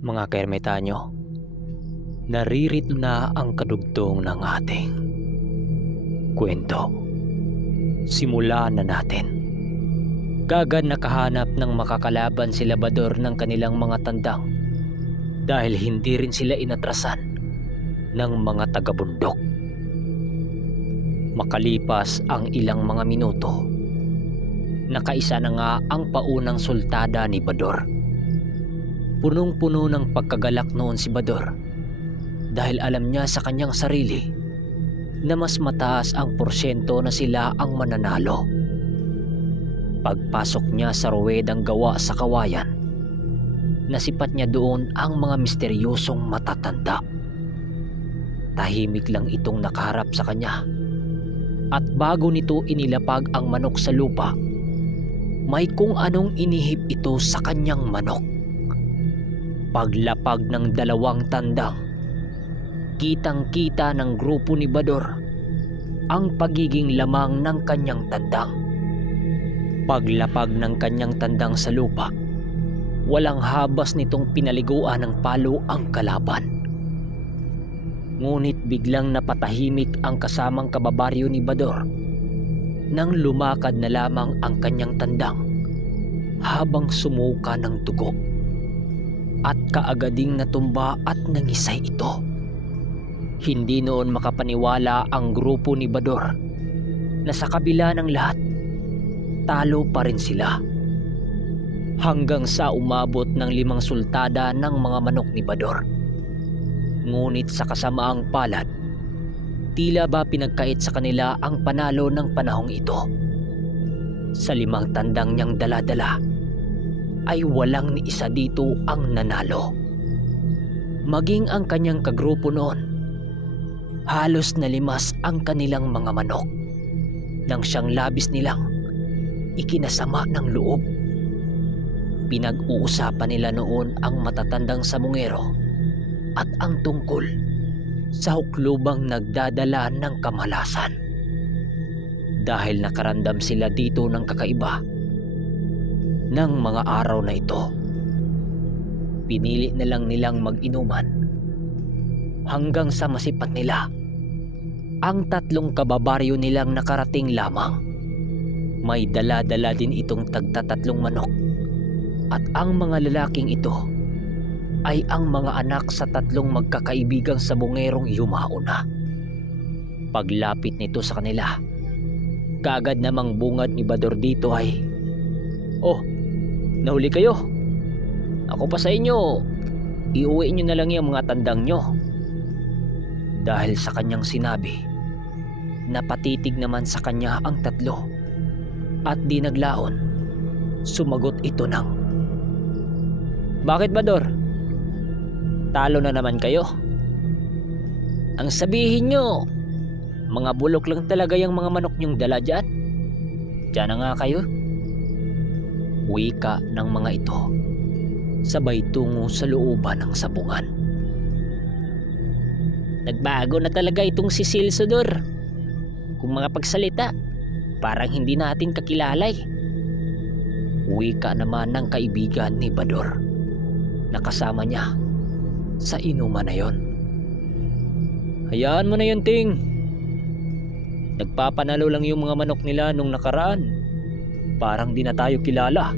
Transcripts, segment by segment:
Mga kaermitanyo, naririto na ang kadugtong ng ating kwento. Simulan na natin. Kagad nakahanap ng makakalaban si Labrador ng kanilang mga tandang dahil hindi rin sila inatrasan ng mga taga-bundok. Makalipas ang ilang mga minuto, nakaisa na nga ang paunang sultada ni Bador. Punong-puno ng pagkagalak noon si Bador dahil alam niya sa kanyang sarili na mas mataas ang porsyento na sila ang mananalo. Pagpasok niya sa ruwedang gawa sa kawayan, nasipat niya doon ang mga misteryosong matatanda. Tahimik lang itong nakaharap sa kanya at bago nito inilapag ang manok sa lupa, may kung anong inihip ito sa kanyang manok. Paglapag ng dalawang tandang, kitang-kita ng grupo ni Bador ang pagiging lamang ng kanyang tandang. Paglapag ng kanyang tandang sa lupa, walang habas nitong pinaliguan ng palo ang kalaban. Ngunit biglang napatahimik ang kasamang kababaryo ni Bador nang lumakad na lamang ang kanyang tandang habang sumuka ng dugo. At kaagading natumba at nangisay ito. Hindi noon makapaniwala ang grupo ni Bador na sa kabila ng lahat, talo pa rin sila. Hanggang sa umabot ng 5 sultada ng mga manok ni Bador. Ngunit sa kasamaang palad, tila ba pinagkait sa kanila ang panalo ng panahong ito. Sa 5 tandang niyang dala-dala, ay walang ni isa dito ang nanalo. Maging ang kanyang kagrupo noon, halos nalimas ang kanilang mga manok nang siyang labis nilang ikinasama ng loob. Pinag-uusapan nila noon ang matatandang sabungero at ang tungkol sa huklubang nagdadala ng kamalasan. Dahil nakarandam sila dito ng kakaiba ng mga araw na ito, pinili na lang nilang mag-inuman hanggang sa masipat nila ang 3 kababaryo nilang nakarating lamang. May dala-dala din itong tagta-3 manok at ang mga lalaking ito ay ang mga anak sa 3 magkakaibigang sabungerong yumauna. Paglapit nito sa kanila, kaagad namang bungad ni Bador dito ay, "Oh, nahuli kayo. Ako pa sa inyo, iuwi nyo na lang yung mga tandang nyo." Dahil sa kanyang sinabi, napatitig naman sa kanya ang 3 at di naglaon, sumagot ito ng, "Bakit Bador? Talo na naman kayo? Ang sabihin nyo, mga bulok lang talaga yung mga manok nyong dala dyan. Diyan na nga kayo." Wika ng mga ito, sabay tungo sa looban ng sabungan. "Nagbago na talaga itong si Silsodor. Kung mga pagsalita, parang hindi natin kakilalay." Wika naman ng kaibigan ni Bador na kasama niya sa inuman na yon. "Hayaan mo na yun, Ting. Nagpapanalo lang yung mga manok nila nung nakaraan. Parang di na tayo kilala.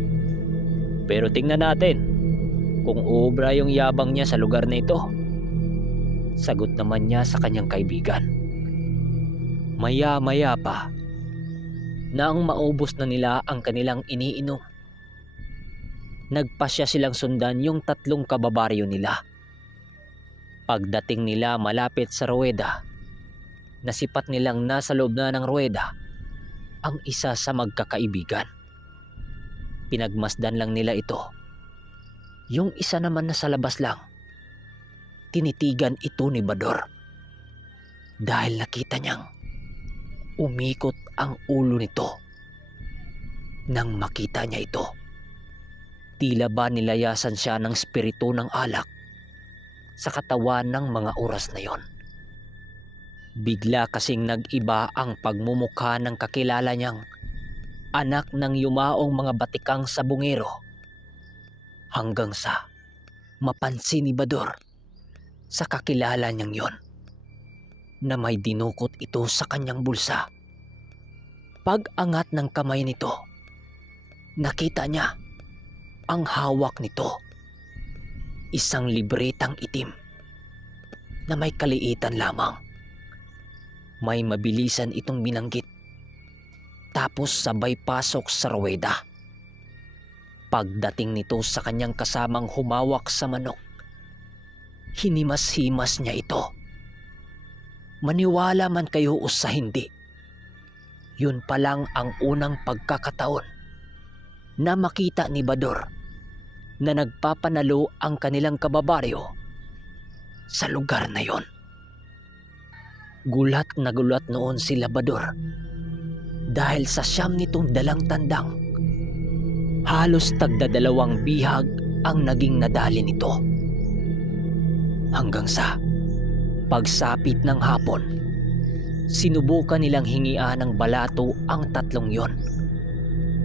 Pero tingnan natin kung obra yung yabang niya sa lugar na ito." Sagot naman niya sa kanyang kaibigan. Maya-maya pa, nang maubos na nila ang kanilang iniinom, nagpasya silang sundan yung 3 kababaryo nila. Pagdating nila malapit sa ruweda, nasipat nilang nasa loob na ng ruweda ang isa sa magkakaibigan. Pinagmasdan lang nila ito. Yung isa naman na sa labas lang, tinitigan ito ni Bador dahil nakita niyang umikot ang ulo nito. Nang makita niya ito, tila ba nilayasan siya ng espiritu ng alak sa katawan ng mga oras na yon. Bigla kasing nag-iba ang pagmumukha ng kakilala niyang anak ng yumaong mga batikang sabungero, hanggang sa mapansin ni Bador sa kakilala niyang yon na may dinukot ito sa kanyang bulsa. Pag-angat ng kamay nito, nakita niya ang hawak nito. Isang libretang itim na may kaliitan lamang. May mabilisan itong binanggit, tapos sabay pasok sa ruweda. Pagdating nito sa kanyang kasamang humawak sa manok, hinimas-himas niya ito. Maniwala man kayo o sa hindi, yun pa lang ang unang pagkakataon na makita ni Bador na nagpapanalo ang kanilang kababaryo sa lugar na yon. Gulat na gulat noon sila Bador dahil sa siyam nitong dalang tandang, halos tagdadalawang bihag ang naging nadali nito. Hanggang sa pagsapit ng hapon, sinubukan nilang hingian ng balato ang tatlong yon.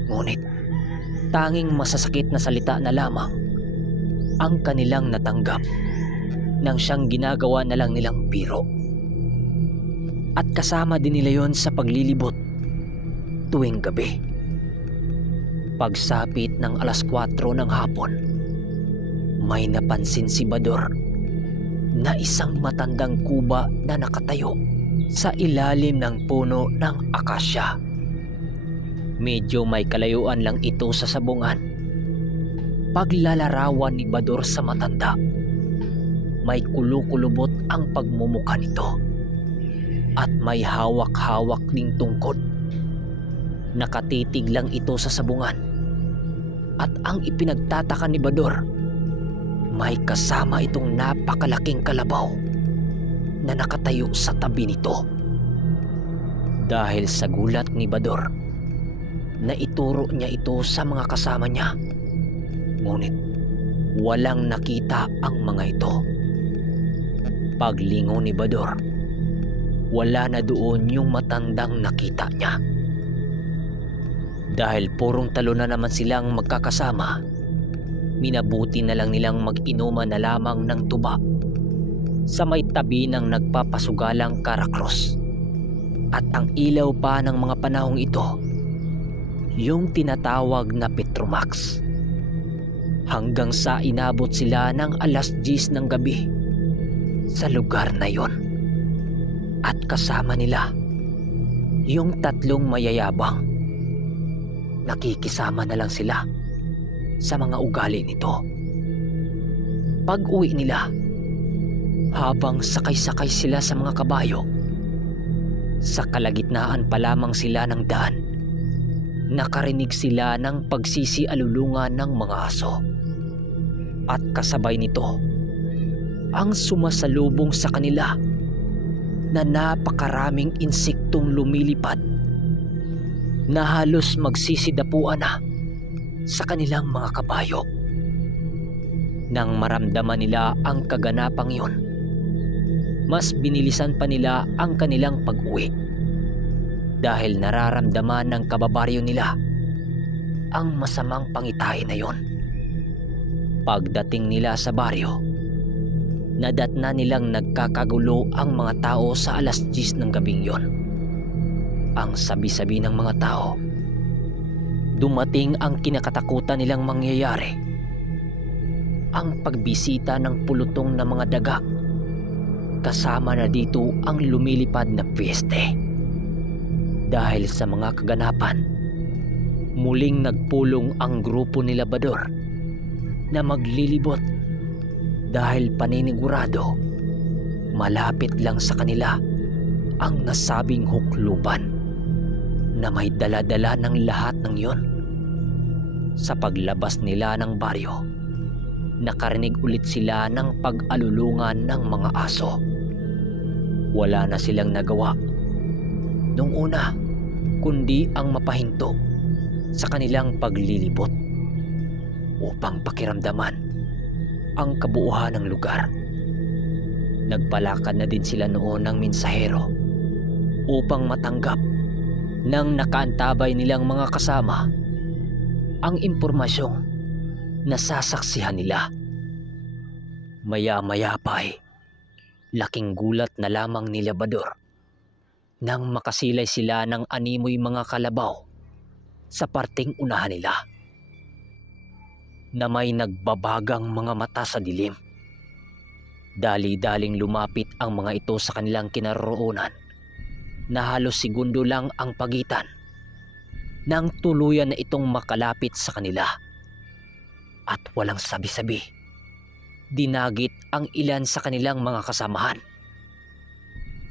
Ngunit tanging masasakit na salita na lamang ang kanilang natanggap nang siyang ginagawa na lang nilang biro. At kasama din nila yon sa paglilibot tuwing gabi. Pagsapit ng 4:00 ng hapon, may napansin si Bador na isang matandang kuba na nakatayo sa ilalim ng puno ng akasya. Medyo may kalayuan lang ito sa sabungan. Paglalarawan ni Bador sa matanda, may kulukulubot ang pagmumukha nito at may hawak-hawak ding tungkod. Nakatitig lang ito sa sabungan at ang ipinagtataka ni Bador, may kasama itong napakalaking kalabaw na nakatayo sa tabi nito. Dahil sa gulat ni Bador, naituro niya ito sa mga kasama niya. Ngunit walang nakita ang mga ito. Paglingon ni Bador, wala na doon yung matandang nakita niya. Dahil purong talo na naman silang magkakasama, minabuti na lang nilang mag-inuman na lamang ng tuba sa may tabi ng nagpapasugalang Karakros. At ang ilaw pa ng mga panahong ito, yung tinatawag na Petromax. Hanggang sa inabot sila ng 10:00 ng gabi sa lugar na yon. At kasama nila yung tatlong mayayabang. Nakikisama na lang sila sa mga ugali nito. Pag-uwi nila, habang sakay-sakay sila sa mga kabayo, sa kalagitnaan pa lamang sila ng daan, nakarinig sila ng pagsisialulungan ng mga aso. At kasabay nito, ang sumasalubong sa kanila na napakaraming insektong lumilipad na halos magsisidapuan na sa kanilang mga kabayo. Nang maramdaman nila ang kaganapang iyon, mas binilisan pa nila ang kanilang pag-uwi dahil nararamdaman ng kababaryo nila ang masamang pangitain na iyon. Pagdating nila sa baryo, nadatna nilang nagkakagulo ang mga tao sa 10:00 ng gabing yon. Ang sabi-sabi ng mga tao, dumating ang kinakatakutan nilang mangyayari, ang pagbisita ng pulutong na mga daga. Kasama na dito ang lumilipad na peste. Dahil sa mga kaganapan, muling nagpulong ang grupo nila Bador na maglilibot dahil paninigurado malapit lang sa kanila ang nasabing hukluban na may dala-dala ng lahat ng yon. Sa paglabas nila ng baryo, nakarinig ulit sila ng pag-alulungan ng mga aso. Wala na silang nagawa nung una kundi ang mapahinto sa kanilang paglilibot upang pakiramdaman ang kabuuhan ng lugar. Nagpalakad na din sila noon ng mensahero upang matanggap ng nakaantabay nilang mga kasama ang impormasyong nasasaksihan nila. Maya-maya pa ay laking gulat na lamang ni Labrador nang makasilay sila ng animoy mga kalabaw sa parteng unahan nila na may nagbabagang mga mata sa dilim. Dali-daling lumapit ang mga ito sa kanilang kinaroroonan na halos segundo lang ang pagitan nang tuluyan na itong makalapit sa kanila. At walang sabi-sabi, dinagit ang ilan sa kanilang mga kasamahan.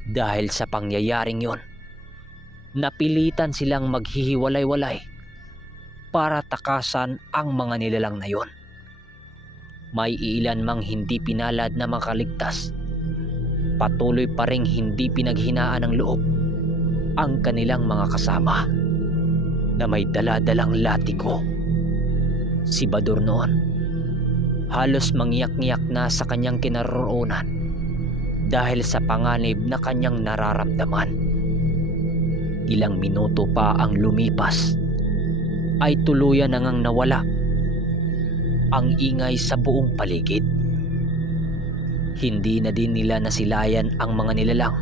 Dahil sa pangyayaring yon, napilitan silang maghihiwalay-walay para takasan ang mga nilalang na yon. May ilan mang hindi pinalad na makaligtas. Patuloy pa ring hindi pinaghinaan ng loob ang kanilang mga kasama na may dala-dalang latiko. Si Badur noon halos mangiyak-ngiyak na sa kanyang kinaroroonan dahil sa panganib na kanyang nararamdaman. Ilang minuto pa ang lumipas ay tuluyan na ngang nawala ang ingay sa buong paligid. Hindi na din nila nasilayan ang mga nilalang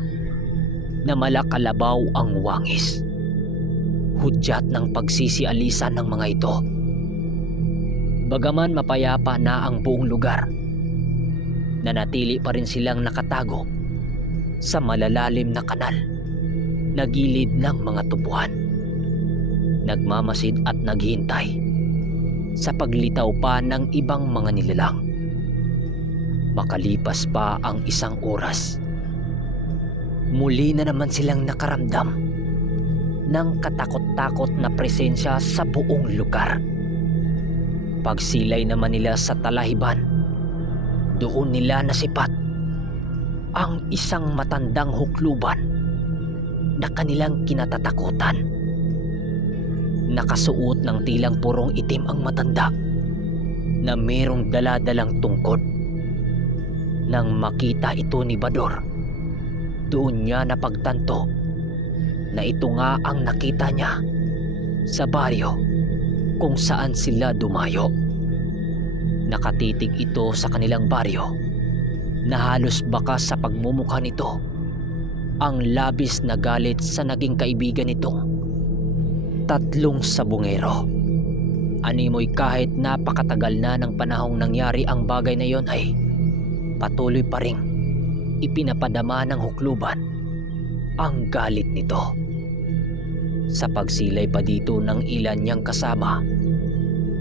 na malakalabaw ang wangis. Hudyat ng pagsisialisan ng mga ito. Bagaman mapayapa na ang buong lugar, nanatili pa rin silang nakatago sa malalalim na kanal na gilid ng mga tubuhan. Nagmamasid at naghihintay sa paglitaw pa ng ibang mga nilalang. Makalipas pa ang 1 oras, muli na naman silang nakaramdam ng katakot-takot na presensya sa buong lugar. Pagsilay naman nila sa talahiban, doon nila nasipat ang isang matandang hukluban na kanilang kinatatakutan. Nakasuot ng tilang purong itim ang matanda na merong dala-dalang tungkod. Nang makita ito ni Badur, doon niya napagtanto na ito nga ang nakita niya sa baryo kung saan sila dumayo. Nakatitig ito sa kanilang baryo na halos bakas sa pagmumukha nito ang labis na galit sa naging kaibigan nitong 3 sabungero. Animoy kahit napakatagal na ng panahong nangyari ang bagay na yon ay patuloy pa ring ipinapadama ng hukluban ang galit nito. Sa pagsilay pa dito ng ilan niyang kasama,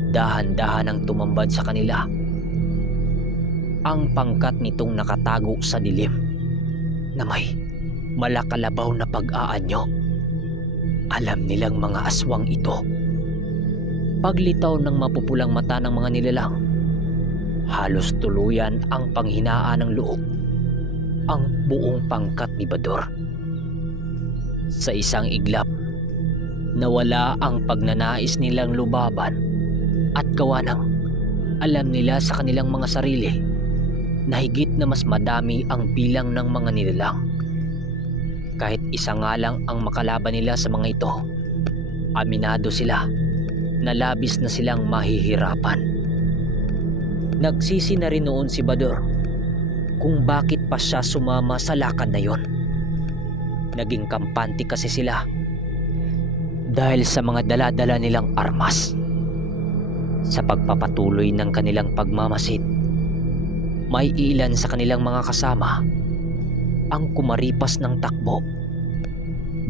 dahan-dahan ang tumambad sa kanila ang pangkat nitong nakatago sa dilim na may malakalabaw na pag-aanyo. Alam nilang mga aswang ito. Paglitaw ng mapupulang mata ng mga nilalang, halos tuluyan ang panghinaan ng loob ang buong pangkat ni Badur. Sa isang iglap, nawala ang pagnanais nilang lubaban at gawa ng alam nila sa kanilang mga sarili na higit na mas madami ang bilang ng mga nilalang. Kahit isa nga lang ang makalaban nila sa mga ito, aminado sila na labis na silang mahihirapan. Nagsisi na rin noon si Badur kung bakit pa siya sumama sa lakad na yon. Naging kampante kasi sila dahil sa mga dala-dala nilang armas. Sa pagpapatuloy ng kanilang pagmamasid, may ilan sa kanilang mga kasama ang kumaripas ng takbo.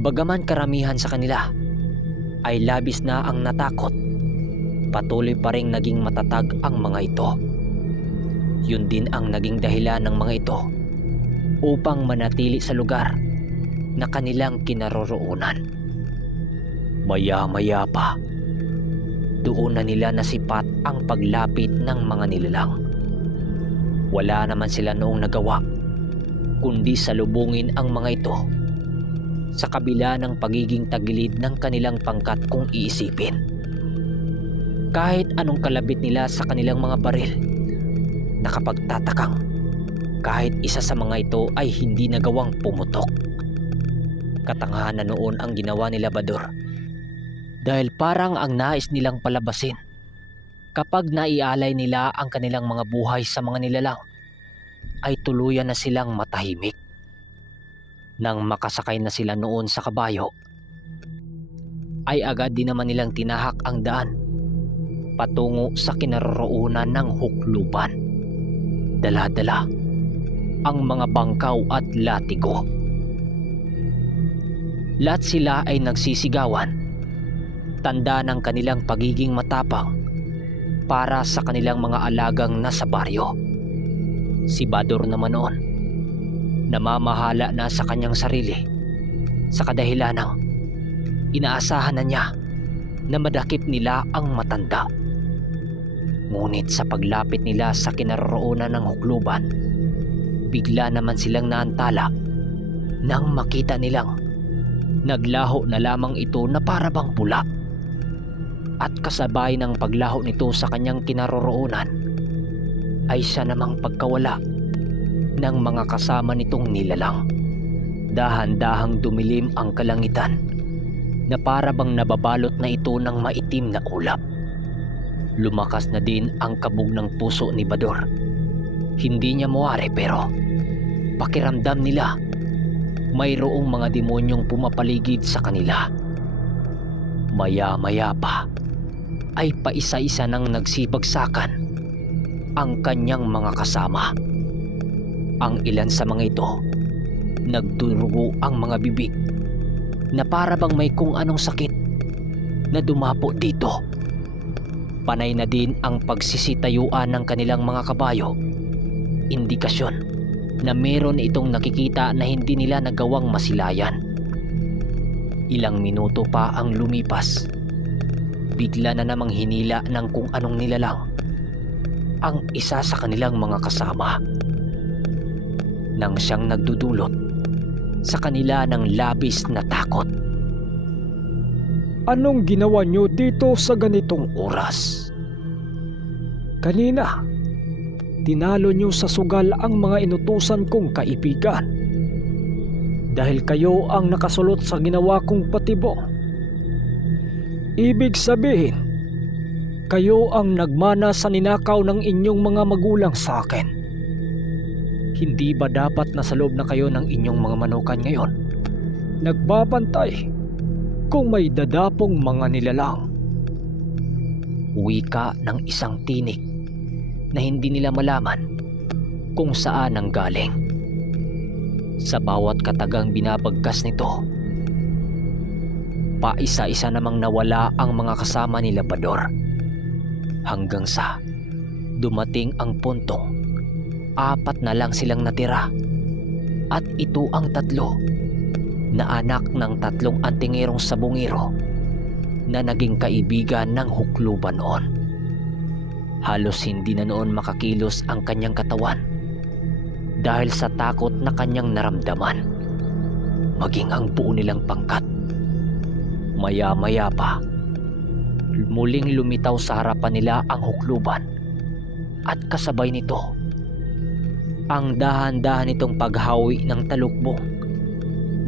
Bagaman karamihan sa kanila ay labis na ang natakot, patuloy pa ring naging matatag ang mga ito. Yun din ang naging dahilan ng mga ito upang manatili sa lugar na kanilang kinaroroonan. Maya-maya pa, doon na nila nasipat ang paglapit ng mga nilalang. Wala naman sila noong nagawa kundi salubungin ang mga ito sa kabila ng pagiging tagilid ng kanilang pangkat kung iisipin. Kahit anong kalabit nila sa kanilang mga baril, nakapagtatakang kahit isa sa mga ito ay hindi nagawang pumutok. Katangahan na noon ang ginawa nila Badur, dahil parang ang nais nilang palabasin kapag naialay nila ang kanilang mga buhay sa mga nilalang ay tuluyan na silang matahimik. Nang makasakay na sila noon sa kabayo, ay agad din naman nilang tinahak ang daan patungo sa kinaroroonan ng hukluban. Dala-dala ang mga bangkaw at latigo. Lahat sila ay nagsisigawan, tanda ng kanilang pagiging matapang para sa kanilang mga alagang nasa baryo. Si Bador naman noon, namamahala na sa kanyang sarili sa kadahilanang inaasahan na niya na madakip nila ang matanda. Ngunit sa paglapit nila sa kinaroroonan ng hukluban, bigla naman silang naantala nang makita nilang naglaho na lamang ito na para bang pula. At kasabay ng paglaho nito sa kanyang kinaroroonan ay siya namang pagkawala ng mga kasama nitong nilalang. Dahan-dahang dumilim ang kalangitan na para bang nababalot na ito ng maitim na ulap. Lumakas na din ang kabog ng puso ni Bador. Hindi niya mawari pero pakiramdam nila mayroong mga demonyong pumapaligid sa kanila. Maya-maya pa ay paisa-isa nang nagsibagsakan ang kanyang mga kasama. Ang ilan sa mga ito, nagdurugo ang mga bibig na para bang may kung anong sakit na dumapo dito. Panay na din ang pagsisitayuan ng kanilang mga kabayo, indikasyon na meron itong nakikita na hindi nila nagawang masilayan. Ilang minuto pa ang lumipas, bigla na namang hinila ng kung anong nilalang ang isa sa kanilang mga kasama, nang siyang nagdudulot sa kanila ng labis na takot. Anong ginawa niyo dito sa ganitong oras? Kanina, tinalo niyo sa sugal ang mga inutusan kong kaibigan. Dahil kayo ang nakasulot sa ginawa kong patibong. Ibig sabihin, kayo ang nagmana sa ninakaw ng inyong mga magulang sa akin. Hindi ba dapat nasa loob na kayo ng inyong mga manukan ngayon, nagbabantay kung may dadapong mga nilalang? Wika ng isang tinik na hindi nila malaman kung saan ang galing. Sa bawat katagang binabagkas nito, paisa-isa namang nawala ang mga kasama ni Bador, hanggang sa dumating ang puntong 4 na lang silang natira, at ito ang 3 na anak ng 3 antingerong sabungero na naging kaibigan ng hukluban noon. Halos hindi na noon makakilos ang kanyang katawan dahil sa takot na kanyang naramdaman, maging ang buo nilang pangkat. Maya-maya pa, muling lumitaw sa harapan nila ang hukluban, at kasabay nito ang dahan-dahan nitong paghawi ng talukbong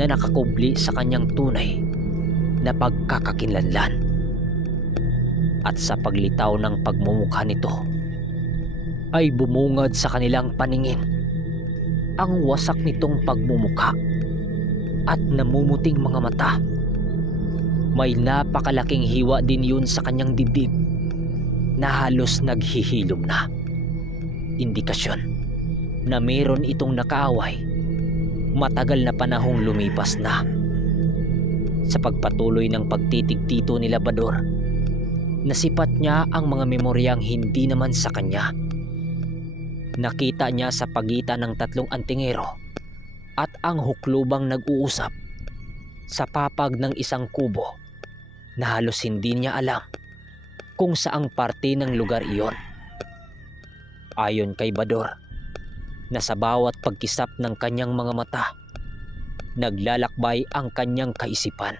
na nakakubli sa kanyang tunay na pagkakakinlanlan. At sa paglitaw ng pagmumukha nito ay bumungad sa kanilang paningin ang wasak nitong pagmumukha at namumuting mga mata. May napakalaking hiwa din yun sa kanyang dibdib na halos naghihilom na. Indikasyon na meron itong nakaaway matagal na panahong lumipas na. Sa pagpatuloy ng pagtitig-tito ni Bador, nasipat niya ang mga memoryang hindi naman sa kanya. Nakita niya sa pagitan ng 3 antingero at ang huklubang nag-uusap sa papag ng isang kubo na halos hindi niya alam kung saang parte ng lugar iyon. Ayon kay Bador, na sa bawat pagkisap ng kanyang mga mata, naglalakbay ang kanyang kaisipan.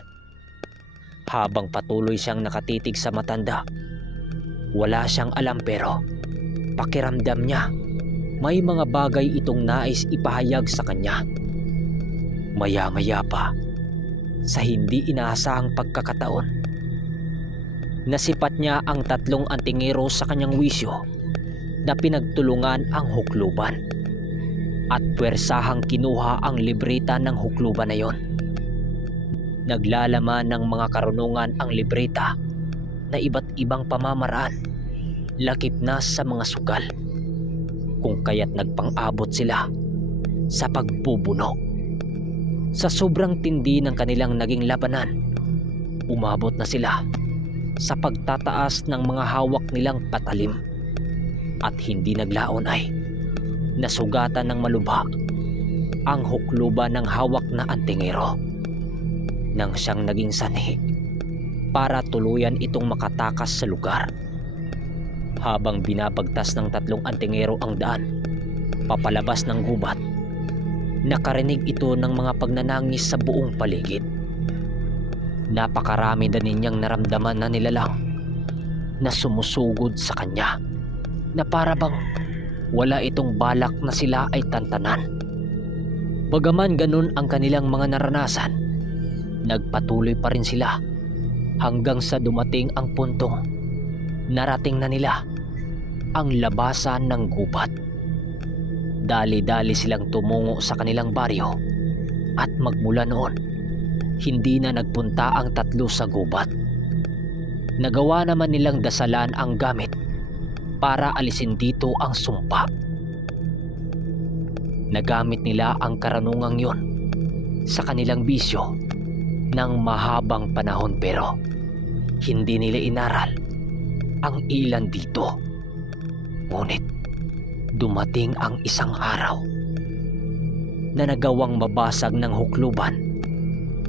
Habang patuloy siyang nakatitig sa matanda, wala siyang alam pero pakiramdam niya may mga bagay itong nais ipahayag sa kanya. Maya-maya pa, sa hindi inaasahang pagkakataon, nasipat niya ang 3 antingero sa kanyang wisyo na pinagtulungan ang hukluban. at puwersahang kinuha ang libreta ng hukluban na yon. Naglalaman ng mga karunungan ang libreta na iba't ibang pamamaraan, lakip na sa mga sugal, kung kaya't nagpang-abot sila sa pagbubuno. Sa sobrang tindi ng kanilang naging labanan, umabot na sila sa pagtataas ng mga hawak nilang patalim, at hindi naglaon ay nasugatan ng malubha ang hukluban ng hawak na antingero, nang siyang naging sanhi para tuluyan itong makatakas sa lugar. Habang binabagtas ng 3 antingero ang daan papalabas ng gubat, nakarinig ito ng mga pagnanangis sa buong paligid. Napakarami na ninyang naramdaman na nilalang na sumusugod sa kanya, na para bang wala itong balak na sila ay tantanan. Bagaman ganun ang kanilang mga naranasan, nagpatuloy pa rin sila hanggang sa dumating ang puntong narating na nila ang labasan ng gubat. Dali-dali silang tumungo sa kanilang baryo, at magmula noon, hindi na nagpunta ang 3 sa gubat. Nagawa naman nilang dasalan ang gamit para alisin dito ang sumpa. Nagamit nila ang karanungang yon sa kanilang bisyo ng mahabang panahon, pero hindi nila inaral ang ilan dito. Ngunit dumating ang isang araw na nagawang mabasag ng hukluban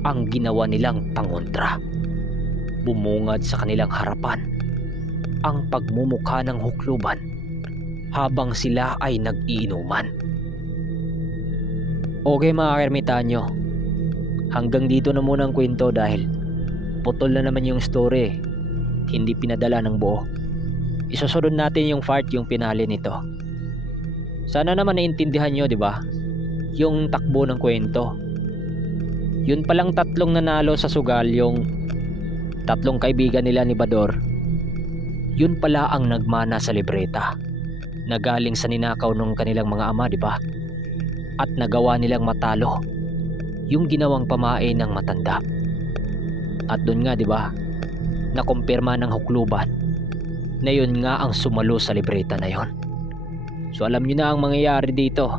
ang ginawa nilang pangontra. Bumungad sa kanilang harapan ang pagmumukha ng hukluban habang sila ay nag-iinuman. Okay mga kaermitanyo, hanggang dito na muna ang kwento dahil putol na naman yung story, hindi pinadala ng buo. Isusunod natin yung part, yung pinali nito. Sana naman naintindihan nyo, di ba? Yung takbo ng kwento. Yun palang 3 nanalo sa sugal, yung 3 kaibigan nila ni Bador. Yun pala ang nagmana sa libreta na galing sa ninakaw ng kanilang mga ama, di ba? At nagawa nilang matalo yung ginawang pamain ng matanda. At doon nga, di ba, nakumpirma ng hukluban na yun nga ang sumalo sa libreta na yon. So alam nyo na ang mangyayari dito.